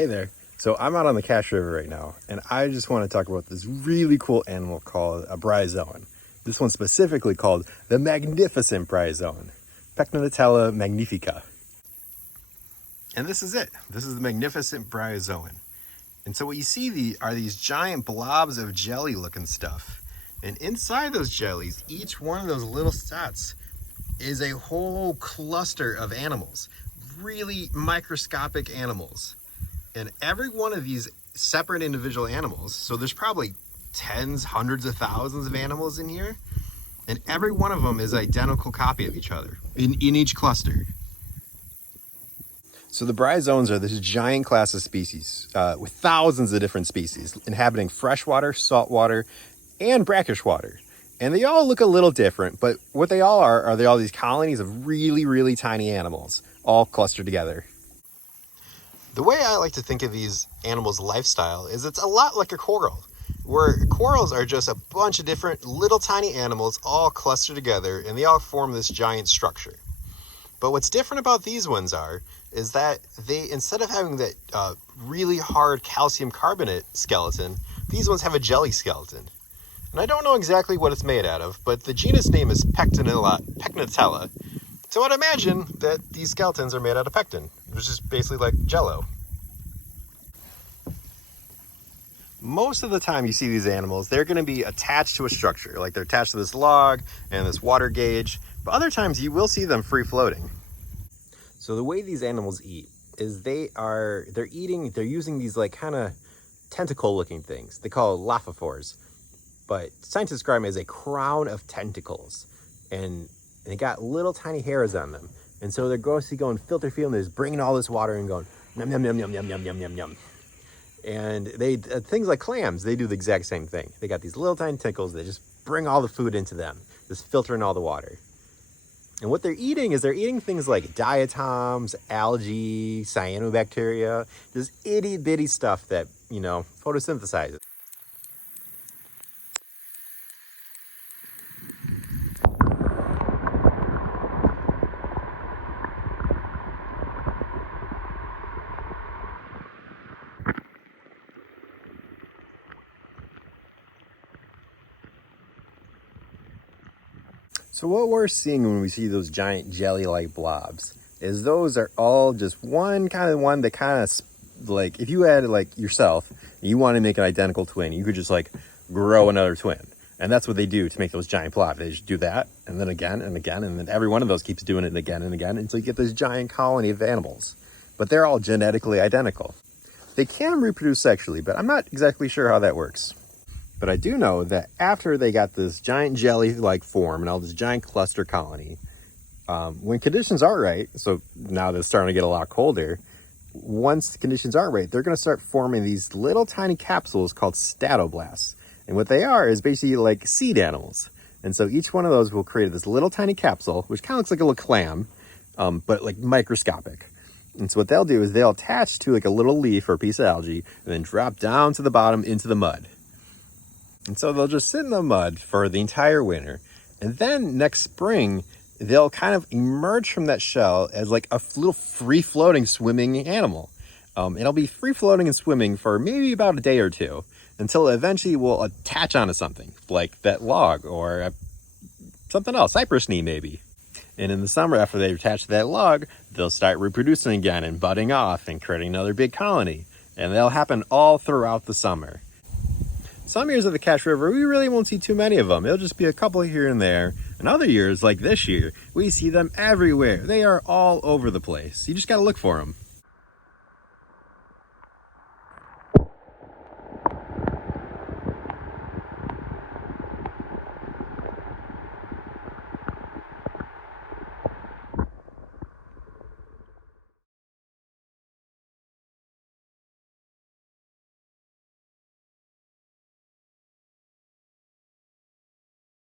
Hey there. So I'm out on the Cache River right now, and I just want to talk about this really cool animal called a bryozoan. This one's specifically called the Magnificent Bryozoan, Pectinatella magnifica. And this is it. This is the Magnificent Bryozoan. And so what you see are these giant blobs of jelly-looking stuff. And inside those jellies, each one of those little spots is a whole cluster of animals, really microscopic animals. And every one of these separate individual animals, so there's probably tens, hundreds of thousands of animals in here, and every one of them is an identical copy of each other in each cluster. So the bryozoans are this giant class of species with thousands of different species inhabiting freshwater, saltwater, and brackish water. And they all look a little different, but what they all are they all these colonies of really, really tiny animals all clustered together. The way I like to think of these animals' lifestyle is it's a lot like a coral, where corals are just a bunch of different little tiny animals all clustered together, and they all form this giant structure. But what's different about these ones is that they, instead of having that really hard calcium carbonate skeleton, these ones have a jelly skeleton. And I don't know exactly what it's made out of, but the genus name is Pectinatella. So I'd imagine that these skeletons are made out of pectin, which is basically like jello. Most of the time you see these animals, they're going to be attached to a structure, like they're attached to this log and this water gauge, but other times you will see them free floating. So the way these animals eat is they're using these like kind of tentacle looking things. They call it laphophores, but scientists describe them as a crown of tentacles, and they got little tiny hairs on them. And so they're going filter feeding, they're just bringing all this water and going yum yum yum yum yum yum yum yum yum. And they things like clams, they do the exact same thing. They got these little tiny tentacles, they just bring all the food into them, just filtering all the water. And what they're eating things like diatoms, algae, cyanobacteria, just itty bitty stuff that, photosynthesizes. So what we're seeing when we see those giant jelly-like blobs is those are all just one that kind of like, if you had like yourself, you want to make an identical twin, you could just like grow another twin. And that's what they do to make those giant blobs. They just do that, and then again and again, and then every one of those keeps doing it again and again until you get this giant colony of animals. But they're all genetically identical. They can reproduce sexually, but I'm not exactly sure how that works. But I do know that after they got this giant jelly-like form and all this giant cluster colony, when conditions are right, so now that it's starting to get a lot colder, once the conditions are right, they're going to start forming these little tiny capsules called statoblasts. And what they are is basically like seed animals. And so each one of those will create this little tiny capsule, which kind of looks like a little clam, but like microscopic. And so what they'll do is they'll attach to like a little leaf or a piece of algae and then drop down to the bottom into the mud. And so they'll just sit in the mud for the entire winter. And then next spring, they'll kind of emerge from that shell as like a little free-floating swimming animal. It'll be free-floating and swimming for maybe about a day or two until it eventually will attach onto something, like that log or something else, cypress knee maybe. And in the summer, after they attach to that log, they'll start reproducing again and budding off and creating another big colony. And they'll happen all throughout the summer. Some years of the Cache River, we really won't see too many of them. It'll just be a couple here and there. And other years, like this year, we see them everywhere. They are all over the place. You just got to look for them.